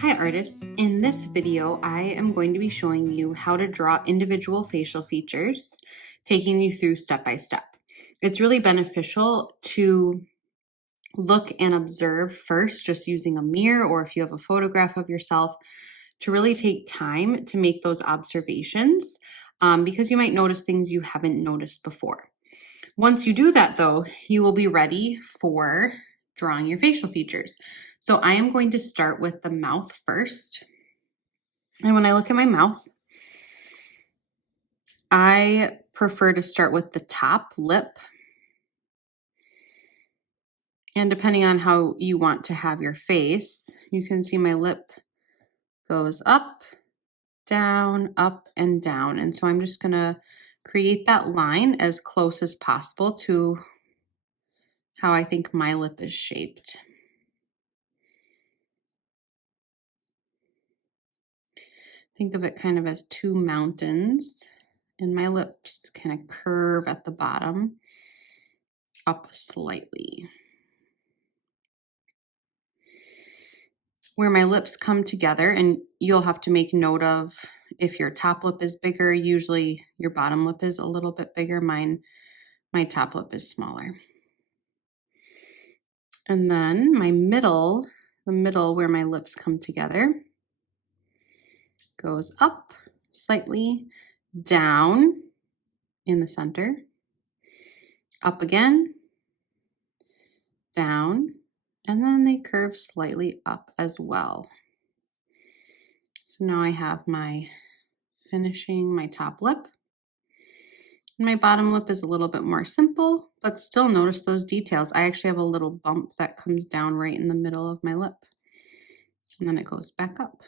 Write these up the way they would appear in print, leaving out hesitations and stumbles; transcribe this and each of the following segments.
Hi artists, in this video I am going to be showing you how to draw individual facial features, taking you through step by step. It's really beneficial to look and observe first just using a mirror, or if you have a photograph of yourself, to really take time to make those observations because you might notice things you haven't noticed before. Once you do that though, you will be ready for drawing your facial features. So I am going to start with the mouth first. And when I look at my mouth, I prefer to start with the top lip. And depending on how you want to have your face, you can see my lip goes up, and down. And so I'm just gonna create that line as close as possible to how I think my lip is shaped. Think of it kind of as two mountains, and my lips kind of curve at the bottom up slightly. Where my lips come together, and you'll have to make note of if your top lip is bigger, usually your bottom lip is a little bit bigger. My top lip is smaller. And then my middle, the middle where my lips come together, goes up slightly, down in the center, up again, down, and then they curve slightly up as well. So now I have my finishing my top lip. My bottom lip is a little bit more simple, but still notice those details. I actually have a little bump that comes down right in the middle of my lip, and then it goes back up.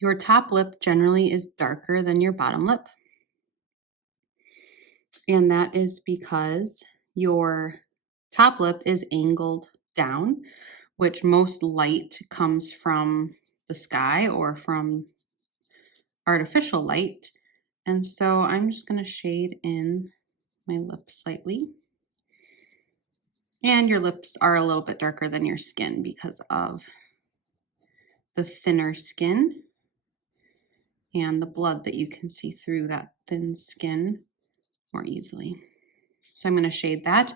Your top lip generally is darker than your bottom lip, and that is because your top lip is angled down, which most light comes from the sky or from artificial light. And so I'm just going to shade in my lips slightly. And your lips are a little bit darker than your skin because of the thinner skin and the blood that you can see through that thin skin more easily. So I'm going to shade that.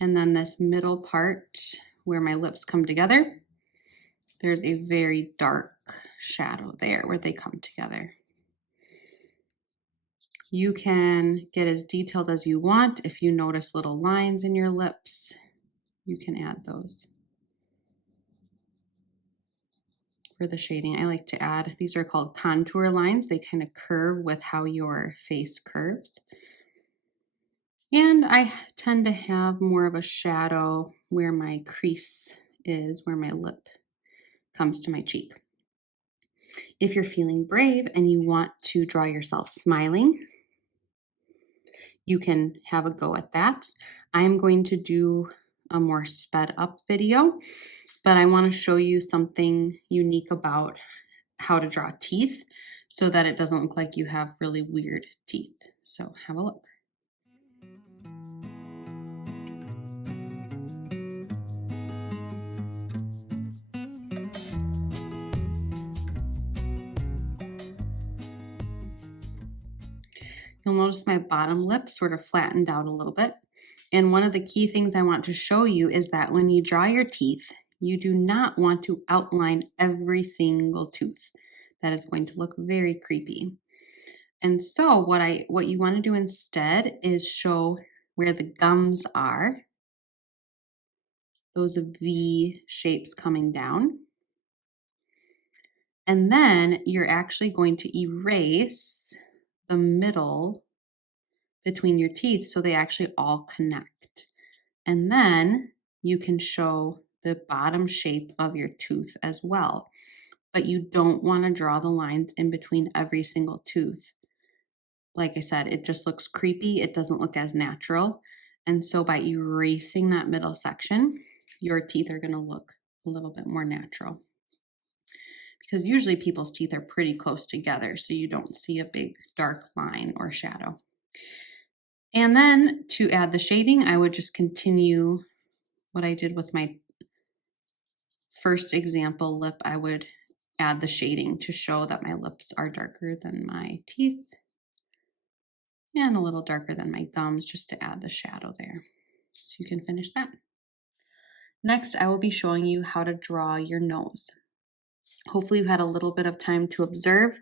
And then this middle part where my lips come together, there's a very dark shadow there where they come together. You can get as detailed as you want. If you notice little lines in your lips, you can add those. For the shading, I like to add, these are called contour lines. They kind of curve with how your face curves. And I tend to have more of a shadow where my crease is, where my lip comes to my cheek. If you're feeling brave and you want to draw yourself smiling, you can have a go at that. I'm going to do a more sped up video, but I want to show you something unique about how to draw teeth so that it doesn't look like you have really weird teeth. So have a look. You'll notice my bottom lip sort of flattened out a little bit. And one of the key things I want to show you is that when you draw your teeth, you do not want to outline every single tooth. That is going to look very creepy. And so what you want to do instead is show where the gums are, those V shapes coming down. And then you're actually going to erase the middle between your teeth so they actually all connect. And then you can show the bottom shape of your tooth as well. But you don't want to draw the lines in between every single tooth. Like I said, it just looks creepy. It doesn't look as natural. And so by erasing that middle section, your teeth are going to look a little bit more natural. Because usually people's teeth are pretty close together, so you don't see a big dark line or shadow. And then to add the shading, I would just continue what I did with my first example lip. I would add the shading to show that my lips are darker than my teeth and a little darker than my thumbs, just to add the shadow there. So you can finish that. Next, I will be showing you how to draw your nose. Hopefully you had a little bit of time to observe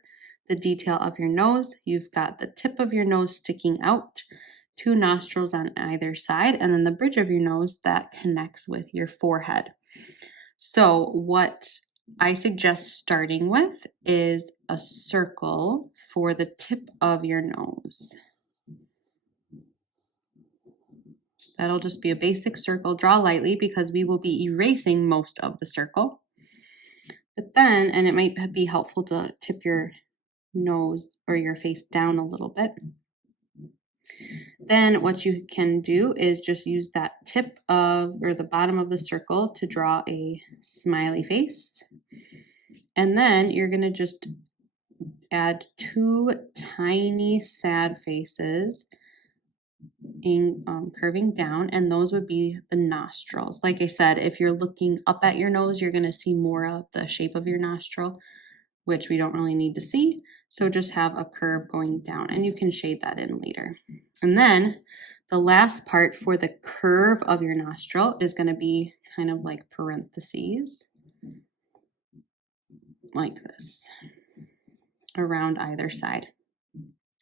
the detail of your nose. You've got the tip of your nose sticking out, 2 nostrils on either side, and then the bridge of your nose that connects with your forehead. So what I suggest starting with is a circle for the tip of your nose. That'll just be a basic circle. Draw lightly because we will be erasing most of the circle. But then, and it might be helpful to tip your nose or your face down a little bit. Then what you can do is just use that tip of, or the bottom of the circle to draw a smiley face. And then you're going to just add 2 tiny sad faces in, curving down, and those would be the nostrils. Like I said, if you're looking up at your nose, you're going to see more of the shape of your nostril, which we don't really need to see. So just have a curve going down, and you can shade that in later. And then the last part for the curve of your nostril is going to be kind of like parentheses, like this, around either side.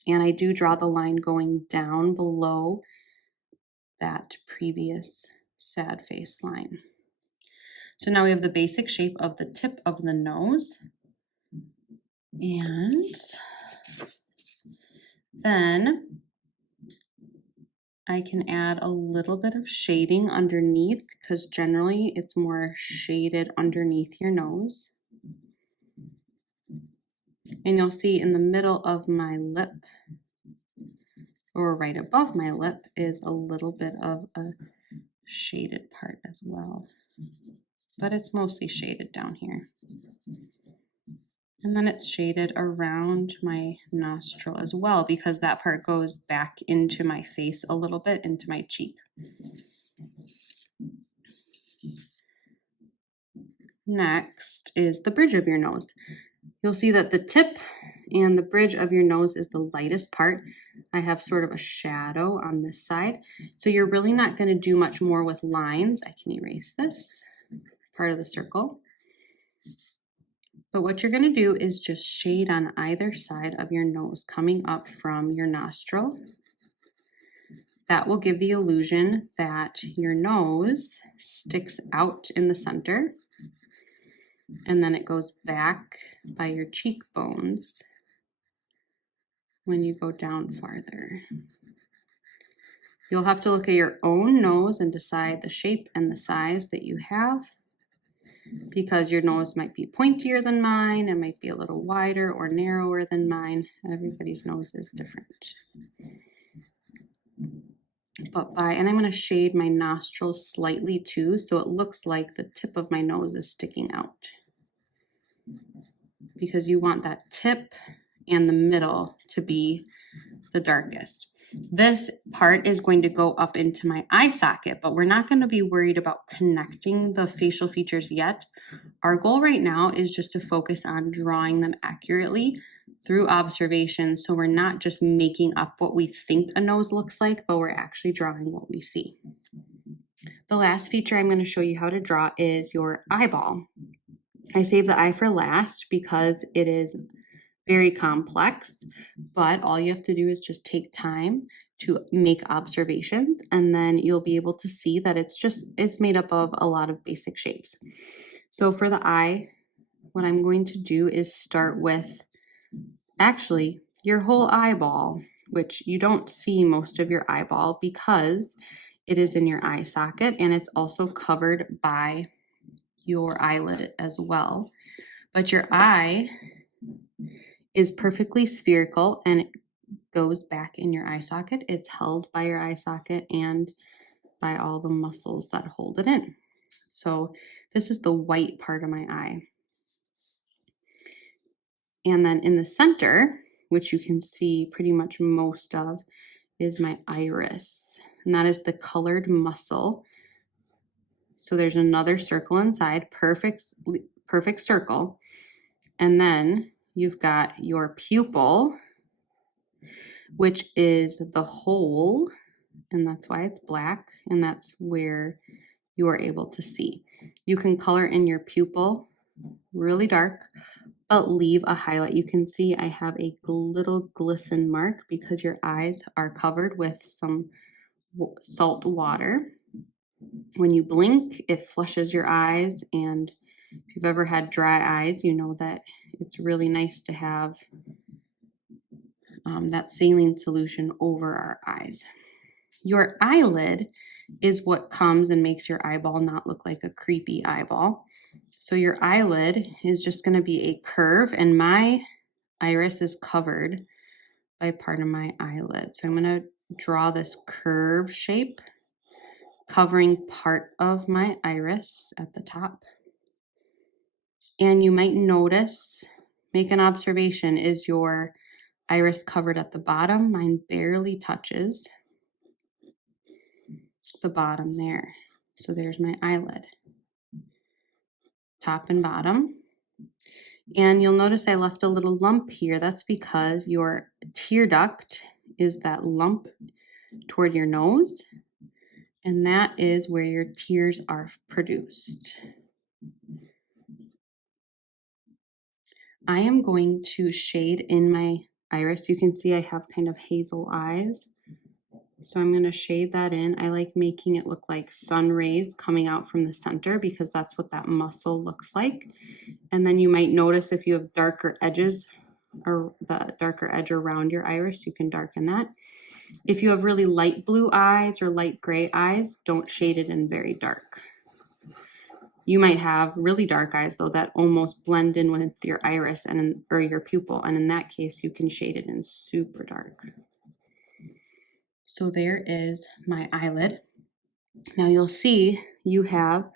And I do draw the line going down below that previous sad face line. So now we have the basic shape of the tip of the nose. And then I can add a little bit of shading underneath, because generally it's more shaded underneath your nose. And you'll see in the middle of my lip, or right above my lip, is a little bit of a shaded part as well. But it's mostly shaded down here. And then it's shaded around my nostril as well, because that part goes back into my face a little bit, into my cheek. Next is the bridge of your nose. You'll see that the tip and the bridge of your nose is the lightest part. I have sort of a shadow on this side. So you're really not going to do much more with lines. I can erase this part of the circle. But what you're going to do is just shade on either side of your nose, coming up from your nostril. That will give the illusion that your nose sticks out in the center, and then it goes back by your cheekbones when you go down farther. You'll have to look at your own nose and decide the shape and the size that you have, because your nose might be pointier than mine, it might be a little wider or narrower than mine. Everybody's nose is different. And I'm going to shade my nostrils slightly too, so it looks like the tip of my nose is sticking out, because you want that tip and the middle to be the darkest. This part is going to go up into my eye socket, but we're not going to be worried about connecting the facial features yet. Our goal right now is just to focus on drawing them accurately through observation, so we're not just making up what we think a nose looks like, but we're actually drawing what we see. The last feature I'm going to show you how to draw is your eyeball. I saved the eye for last because it is very complex, but all you have to do is just take time to make observations, and then you'll be able to see that it's made up of a lot of basic shapes. So for the eye, what I'm going to do is start with actually your whole eyeball, which you don't see most of your eyeball because it is in your eye socket, and it's also covered by your eyelid as well. But your eye is perfectly spherical and it goes back in your eye socket. It's held by your eye socket and by all the muscles that hold it in. So this is the white part of my eye. And then in the center, which you can see pretty much most of, is my iris, and that is the colored muscle. So there's another circle inside, perfect circle. And then you've got your pupil, which is the hole, and that's why it's black, and that's where you are able to see. You can color in your pupil really dark, but leave a highlight. You can see I have a little glisten mark because your eyes are covered with some salt water. When you blink, it flushes your eyes, and if you've ever had dry eyes, you know that it's really nice to have that saline solution over our eyes. Your eyelid is what comes and makes your eyeball not look like a creepy eyeball. So your eyelid is just going to be a curve, and my iris is covered by part of my eyelid. So I'm going to draw this curve shape covering part of my iris at the top. And you might notice, make an observation, is your iris covered at the bottom? Mine barely touches the bottom there. So there's my eyelid, top and bottom. And you'll notice I left a little lump here. That's because your tear duct is that lump toward your nose, and that is where your tears are produced. I am going to shade in my iris. You can see I have kind of hazel eyes. So I'm going to shade that in. I like making it look like sun rays coming out from the center because that's what that muscle looks like. And then you might notice if you have darker edges or the darker edge around your iris, you can darken that. If you have really light blue eyes or light gray eyes, don't shade it in very dark. You might have really dark eyes though that almost blend in with your iris or your pupil, and in that case you can shade it in super dark. So there is my eyelid. Now you'll see you have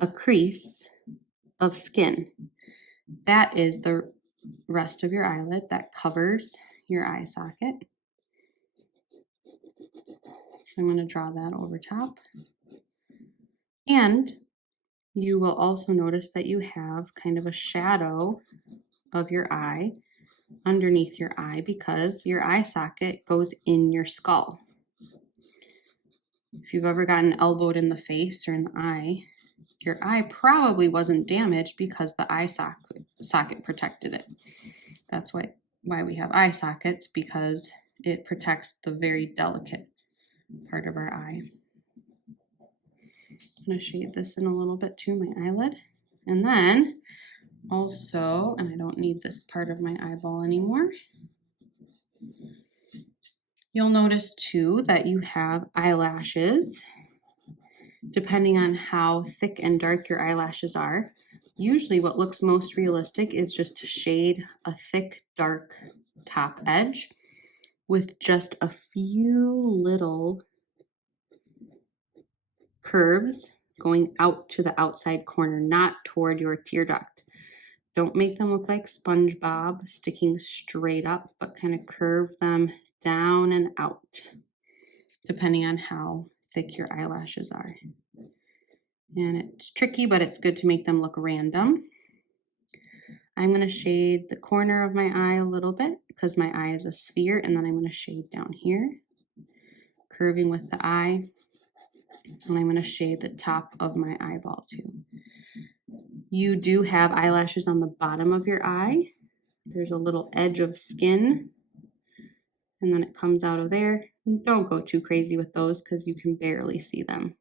a crease of skin. That is the rest of your eyelid that covers your eye socket. So I'm going to draw that over top. And you will also notice that you have kind of a shadow of your eye underneath your eye because your eye socket goes in your skull. If you've ever gotten elbowed in the face or in the eye, your eye probably wasn't damaged because the eye socket protected it. That's why we have eye sockets, because it protects the very delicate part of our eye. I'm going to shade this in a little bit to my eyelid. And then also, and I don't need this part of my eyeball anymore, you'll notice too that you have eyelashes. Depending on how thick and dark your eyelashes are, usually what looks most realistic is just to shade a thick, dark top edge with just a few little curves going out to the outside corner, not toward your tear duct. Don't make them look like SpongeBob sticking straight up, but kind of curve them down and out, depending on how thick your eyelashes are. And it's tricky, but it's good to make them look random. I'm going to shade the corner of my eye a little bit because my eye is a sphere, and then I'm going to shade down here, curving with the eye, and I'm going to shade the top of my eyeball too. You do have eyelashes on the bottom of your eye. There's a little edge of skin, and then it comes out of there. Don't go too crazy with those because you can barely see them,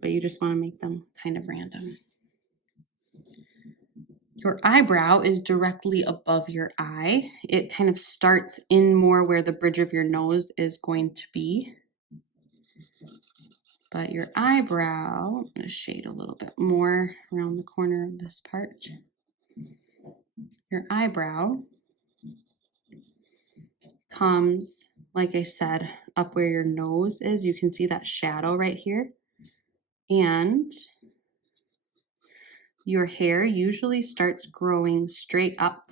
but you just want to make them kind of random. Your eyebrow is directly above your eye. It kind of starts in more where the bridge of your nose is going to be. But your eyebrow, I'm going to shade a little bit more around the corner of this part. Your eyebrow comes, like I said, up where your nose is. You can see that shadow right here. And your hair usually starts growing straight up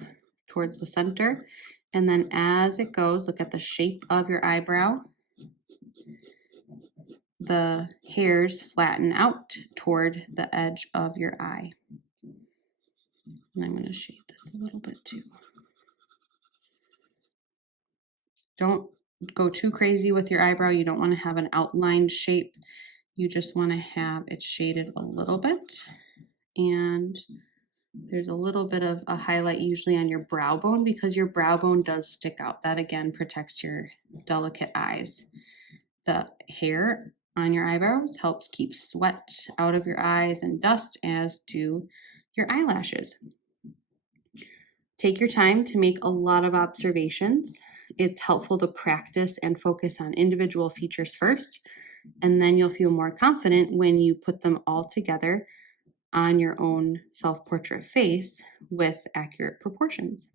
towards the center, And then as it goes, look at the shape of your eyebrow. The hairs flatten out toward the edge of your eye. And I'm going to shade this a little bit too. Don't go too crazy with your eyebrow. You don't want to have an outlined shape. You just want to have it shaded a little bit. And there's a little bit of a highlight usually on your brow bone because your brow bone does stick out. That again protects your delicate eyes. The hair on your eyebrows helps keep sweat out of your eyes and dust, as do your eyelashes. Take your time to make a lot of observations. It's helpful to practice and focus on individual features first, and then you'll feel more confident when you put them all together on your own self-portrait face with accurate proportions.